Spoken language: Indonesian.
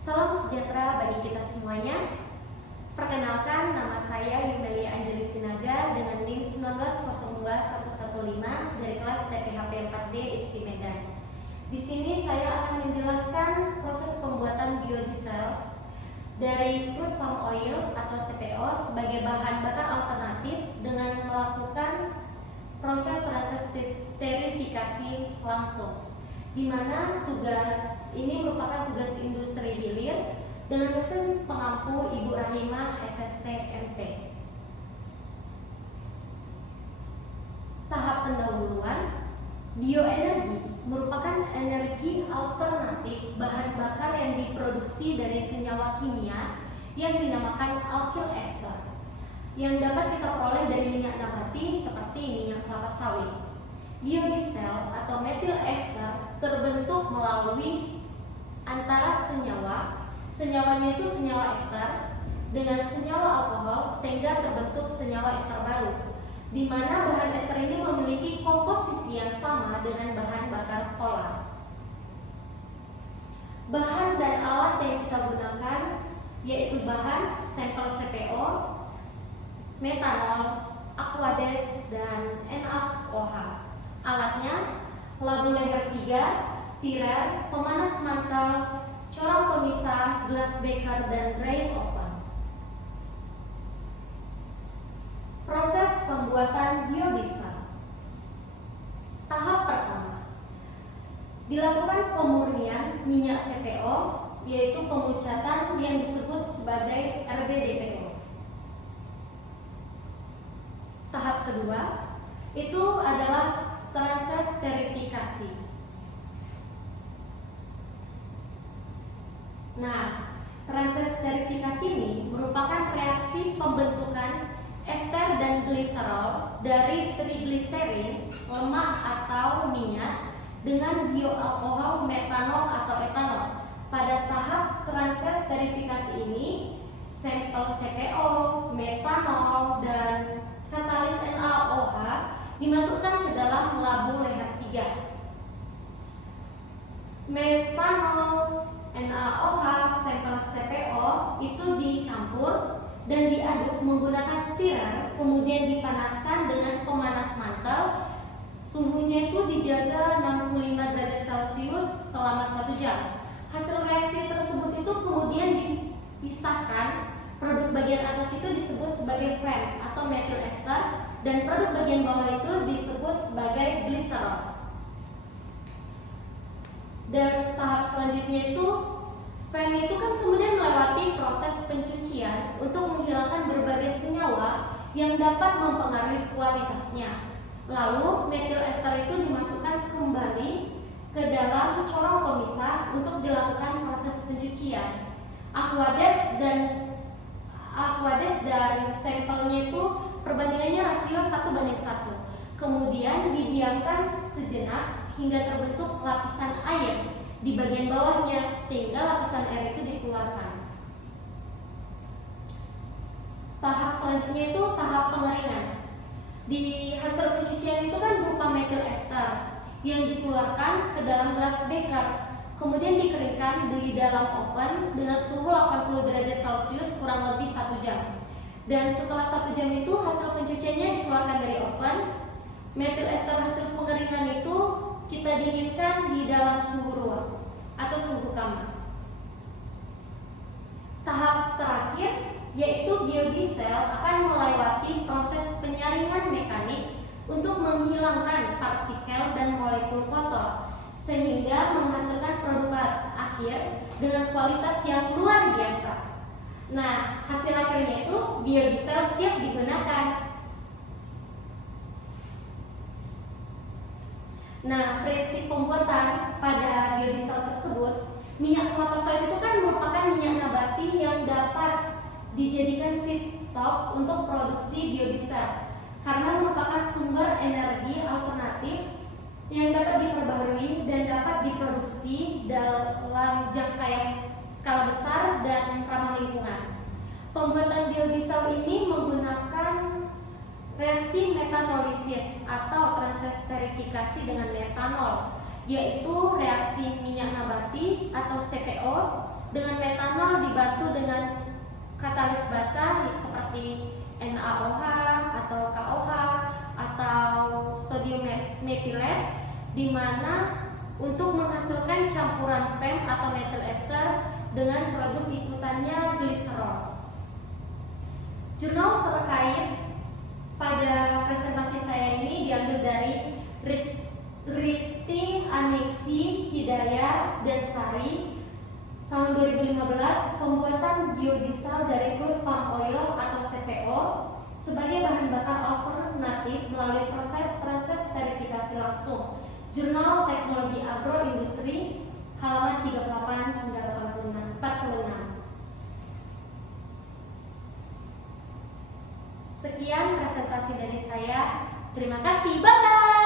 Salam sejahtera bagi kita semuanya. Perkenalkan, nama saya Yumelia Anjeli Sinaga dengan NIM 1902115 dari kelas TPHP 4D ITSI Medan. Di sini saya akan menjelaskan proses pembuatan biodiesel dari crude palm oil atau CPO sebagai bahan bakar alternatif dengan melakukan proses terifikasi langsung, di mana tugas ini merupakan tugas industri hilir dengan mesin pengampu Ibu Rahimah SST-MT. Tahap pendahuluan. Bioenergi merupakan energi alternatif bahan bakar yang diproduksi dari senyawa kimia yang dinamakan alkyl ester yang dapat kita peroleh dari minyak nabati seperti minyak kelapa sawit. Biodiesel atau methyl ester terbentuk melalui antara senyawanya itu senyawa ester dengan senyawa alkohol sehingga terbentuk senyawa ester baru, di mana bahan ester ini memiliki komposisi yang sama dengan bahan bakar solar. Bahan dan alat yang kita gunakan yaitu bahan sampel CPO, metanol, Aquades, dan NaOH. Alatnya labu leher 3, stirrer, pemanas mantel, corong pemisah, gelas beker, dan drying oven. Proses pembuatan biodiesel. Tahap pertama, dilakukan pemurnian minyak CPO, yaitu pemucatan yang disebut sebagai RBDPO. Tahap kedua, itu adalah proses terifikasi. Nah, proses terifikasi ini merupakan reaksi pembentukan ester dan gliserol dari trigliserin, lemak atau minyak, dengan bioalkohol metanol atau etanol. Pada tahap proses terifikasi ini, sampel CPO, metanol, dan katalis NaOH dimasukkan ke dalam labu leher 3. Metanol, NaOH, sampel CPO itu dicampur dan diaduk menggunakan stirrer, kemudian dipanaskan dengan pemanas mantel. Suhunya itu dijaga 65 derajat Celcius selama 1 jam. Hasil reaksi tersebut itu kemudian dipisahkan. Produk bagian atas itu disebut sebagai FEM atau methyl ester, dan produk bagian bawah itu disebut sebagai gliserol. Dan tahap selanjutnya itu FEM itu kan kemudian melewati proses pencucian untuk menghilangkan berbagai senyawa yang dapat mempengaruhi kualitasnya. Lalu methyl ester itu dimasukkan kembali ke dalam corong pemisah untuk dilakukan proses pencucian. Aquades dan sampelnya itu perbandingannya rasio 1:1. Kemudian didiamkan sejenak hingga terbentuk lapisan air di bagian bawahnya sehingga lapisan air itu dikeluarkan. Tahap selanjutnya itu tahap pengeringan. Di hasil pencucian itu kan berupa methyl ester yang dikeluarkan ke dalam gelas beker, kemudian dikeringkan di dalam oven dengan suhu 80 derajat Celcius kurang lebih 1 jam. Dan setelah 1 jam itu hasil pencuciannya dikeluarkan dari oven. Methyl ester hasil pengeringan itu kita dinginkan di dalam suhu ruang atau suhu kamar. Tahap terakhir yaitu biodiesel akan melewati proses penyaringan mekanik untuk menghilangkan partikel dan molekul kotor sehingga menghasilkan produk akhir dengan kualitas yang luar biasa. Nah, hasil akhirnya itu biodiesel siap digunakan. Nah, prinsip pembuatan pada biodiesel tersebut, minyak kelapa sawit itu kan merupakan minyak nabati yang dapat dijadikan feedstock untuk produksi biodiesel karena merupakan sumber energi alternatif yang dapat diperbaharui dan dapat diproduksi dalam jangka yang skala besar dan ramah lingkungan. Pembuatan biodiesel ini menggunakan reaksi metanolisis atau proses terifikasi dengan metanol, yaitu reaksi minyak nabati atau CPO dengan metanol dibantu dengan katalis basa seperti NaOH atau KOH atau sodium methylate, di mana untuk menghasilkan campuran PEM atau methyl ester dengan produk ikutannya gliserol. Jurnal terkait pada presentasi saya ini diambil dari Risti, Aneksi, Hidayah, dan Sari tahun 2015, pembuatan biodiesel dari crude palm oil atau CPO sebagai bahan bakar alternatif melalui proses verifikasi langsung. Jurnal Teknologi Agroindustri halaman 38 hingga 46. Sekian presentasi dari saya. Terima kasih. Bye bye.